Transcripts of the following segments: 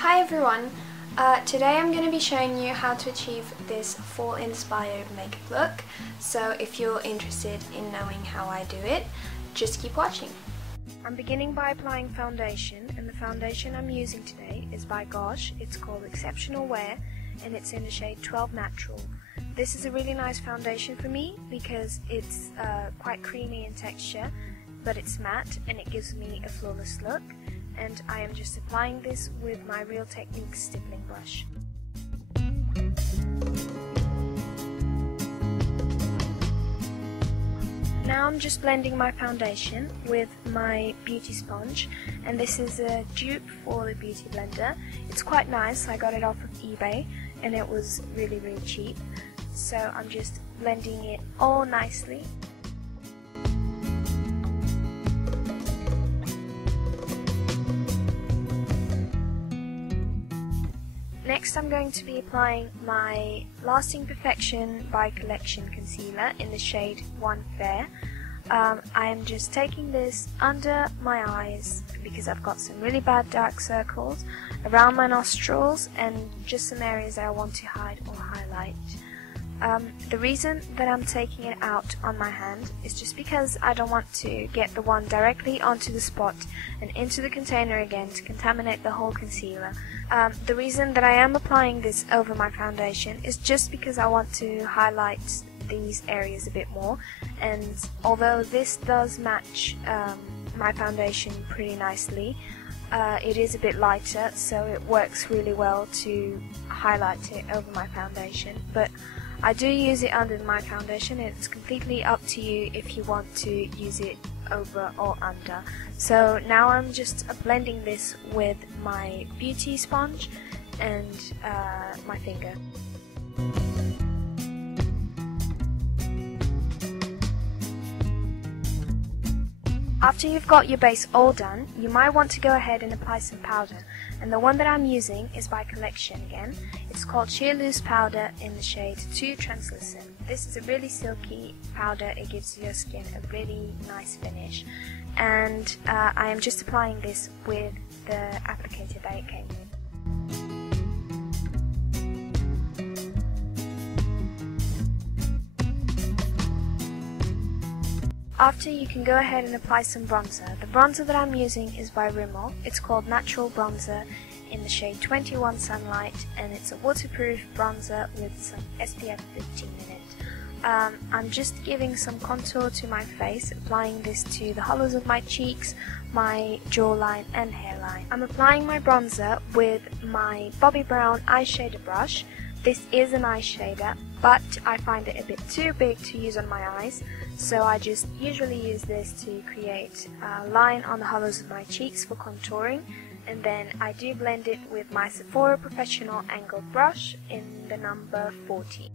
Hi everyone, today I'm going to be showing you how to achieve this fall inspired makeup look. So if you're interested in knowing how I do it, just keep watching. I'm beginning by applying foundation, and the foundation I'm using today is by Gosh. It's called Exceptional Wear and it's in the shade 12 Natural. This is a really nice foundation for me because it's quite creamy in texture, but it's matte and it gives me a flawless look. And I am just applying this with my Real Techniques stippling brush. Now I'm just blending my foundation with my beauty sponge, and this is a dupe for the beauty blender. It's quite nice. I got it off of eBay and it was really cheap. So I'm just blending it all nicely. Next I'm going to be applying my Lasting Perfection by Collection concealer in the shade 1 Fair. I am just taking this under my eyes because I've got some really bad dark circles around my nostrils and just some areas that I want to hide or highlight. The reason that I'm taking it out on my hand is just because I don't want to get the one directly onto the spot and into the container again to contaminate the whole concealer. The reason that I am applying this over my foundation is just because I want to highlight these areas a bit more, and although this does match my foundation pretty nicely, it is a bit lighter, so it works really well to highlight it over my foundation. But I do use it under my foundation, and it's completely up to you if you want to use it over or under. So now I'm just blending this with my beauty sponge and my finger. After you've got your base all done, you might want to go ahead and apply some powder, and the one that I'm using is by Collection again. It's called Sheer Loose Powder in the shade 2 Translucent. This is a really silky powder. It gives your skin a really nice finish, and I am just applying this with the applicator that it came with. After, you can go ahead and apply some bronzer. The bronzer that I'm using is by Rimmel. It's called Natural Bronzer in the shade 21 Sunlight, and it's a waterproof bronzer with some SPF 15 in it. I'm just giving some contour to my face, applying this to the hollows of my cheeks, my jawline and hairline. I'm applying my bronzer with my Bobbi Brown eyeshadow brush. This is an eyeshadow, but I find it a bit too big to use on my eyes, so I just usually use this to create a line on the hollows of my cheeks for contouring, and then I do blend it with my Sephora Professional Angled Brush in the number 40.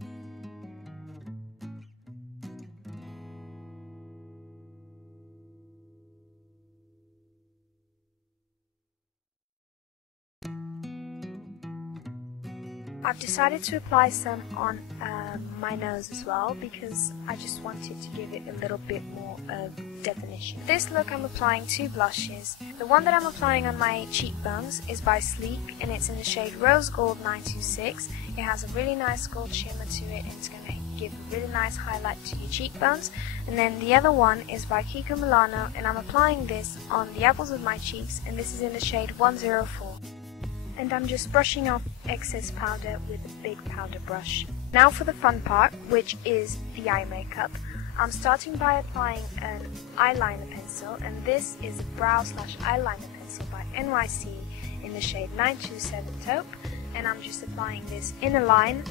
I've decided to apply some on my nose as well because I just wanted to give it a little bit more of definition. For this look I'm applying 2 blushes. The one that I'm applying on my cheekbones is by Sleek and it's in the shade Rose Gold 926. It has a really nice gold shimmer to it and it's going to give a really nice highlight to your cheekbones. And then the other one is by Kiko Milano, and I'm applying this on the apples of my cheeks, and this is in the shade 104. And I'm just brushing off excess powder with a big powder brush. Now for the fun part, which is the eye makeup. I'm starting by applying an eyeliner pencil, and this is a brow/eyeliner pencil by NYC in the shade 927 Taupe, and I'm just applying this in a line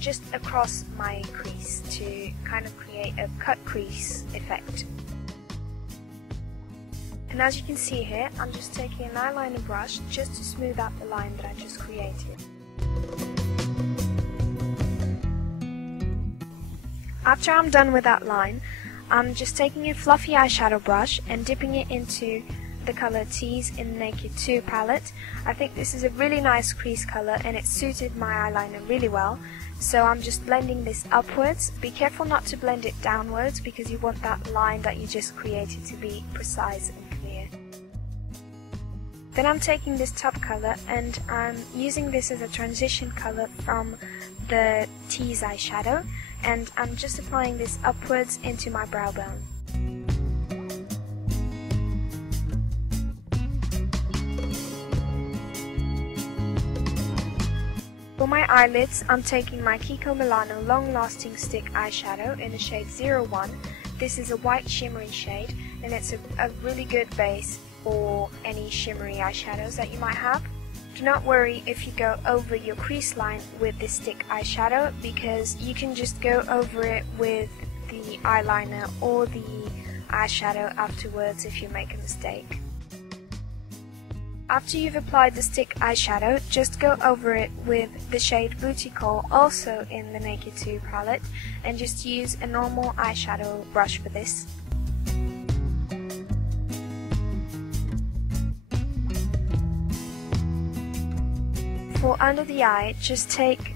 just across my crease to kind of create a cut crease effect. And as you can see here, I'm just taking an eyeliner brush just to smooth out the line that I just created. After I'm done with that line, I'm just taking a fluffy eyeshadow brush and dipping it into the color Tease in the Naked 2 palette. I think this is a really nice crease color and it suited my eyeliner really well. So I'm just blending this upwards. Be careful not to blend it downwards because you want that line that you just created to be precise and clear. Then I'm taking this top color and I'm using this as a transition color from the Tease eyeshadow, and I'm just applying this upwards into my brow bone. For my eyelids, I'm taking my Kiko Milano Long Lasting Stick eyeshadow in the shade 01. This is a white shimmery shade, and it's a really good base for any shimmery eyeshadows that you might have. Do not worry if you go over your crease line with this stick eyeshadow, because you can just go over it with the eyeliner or the eyeshadow afterwards if you make a mistake. After you've applied the stick eyeshadow, just go over it with the shade Bootycall, also in the Naked 2 palette, and just use a normal eyeshadow brush for this. For under the eye, just take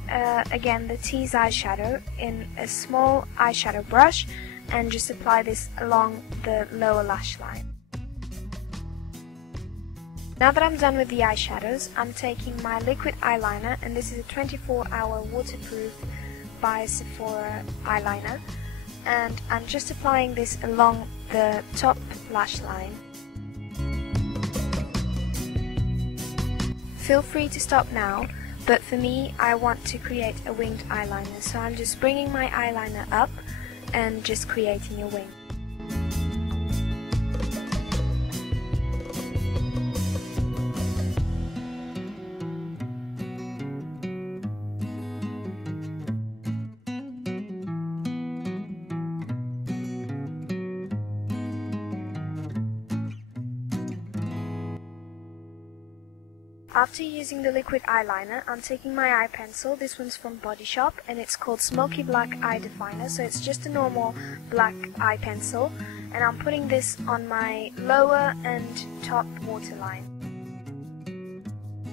again the Tease eyeshadow in a small eyeshadow brush and just apply this along the lower lash line. Now that I'm done with the eyeshadows, I'm taking my liquid eyeliner, and this is a 24-hour waterproof by Sephora eyeliner, and I'm just applying this along the top lash line. Feel free to stop now, but for me I want to create a winged eyeliner, so I'm just bringing my eyeliner up and just creating a wing. After using the liquid eyeliner, I'm taking my eye pencil. This one's from Body Shop and it's called Smoky Black Eye Definer, so it's just a normal black eye pencil, and I'm putting this on my lower and top waterline.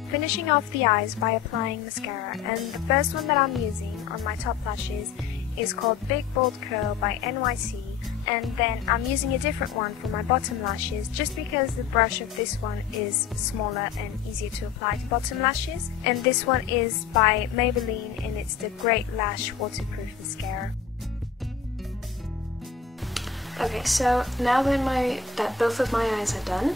Finishing off the eyes by applying mascara, and the first one that I'm using on my top lashes is called Big Bold Curl by NYC, and then I'm using a different one for my bottom lashes just because the brush of this one is smaller and easier to apply to bottom lashes, and this one is by Maybelline and it's the Great Lash Waterproof Mascara. Okay, so now that both of my eyes are done,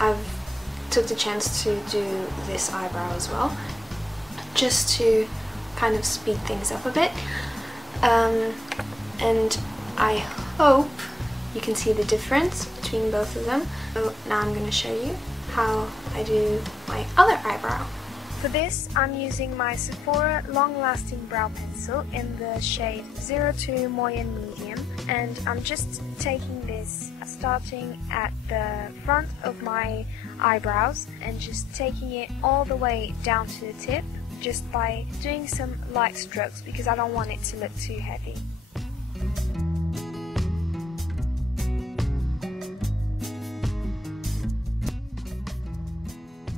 I've took the chance to do this eyebrow as well, just to kind of speed things up a bit, and I hope you can see the difference between both of them. So now I'm going to show you how I do my other eyebrow. For this, I'm using my Sephora Long Lasting Brow Pencil in the shade 02 Moyen Medium, and I'm just taking this, starting at the front of my eyebrows and just taking it all the way down to the tip, just by doing some light strokes because I don't want it to look too heavy.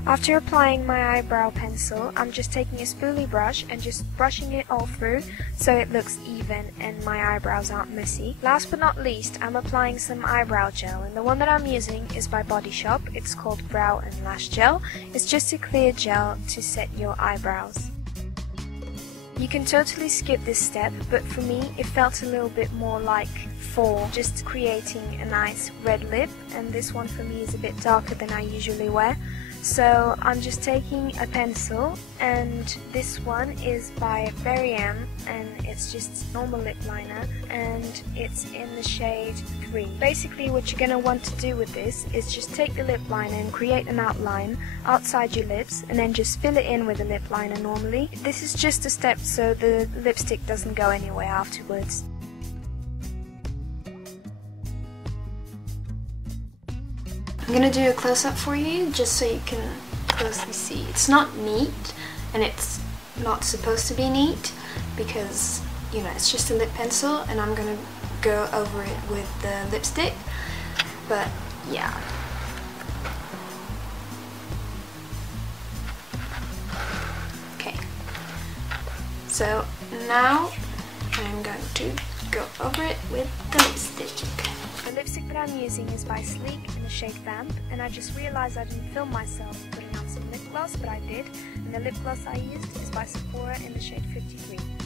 After applying my eyebrow pencil, I'm just taking a spoolie brush and just brushing it all through so it looks even and my eyebrows aren't messy. Last but not least, I'm applying some eyebrow gel, and the one that I'm using is by Body Shop. It's called Brow and Lash Gel. It's just a clear gel to set your eyebrows. You can totally skip this step, but for me it felt a little bit more like for just creating a nice red lip, and this one for me is a bit darker than I usually wear. So I'm just taking a pencil, and this one is by Very M, and it's just normal lip liner, and it's in the shade 3. Basically what you're going to want to do with this is just take the lip liner and create an outline outside your lips, and then just fill it in with the lip liner normally. This is just a step so the lipstick doesn't go anywhere afterwards. I'm going to do a close-up for you just so you can closely see. It's not neat, and it's not supposed to be neat because, you know, it's just a lip pencil and I'm going to go over it with the lipstick, but yeah. Okay, so now I'm going to go over it with the lipstick. lipstick that I'm using is by Sleek in the shade Vamp, and I just realised I didn't film myself putting on some lip gloss, but I did, and the lip gloss I used is by Sephora in the shade 53.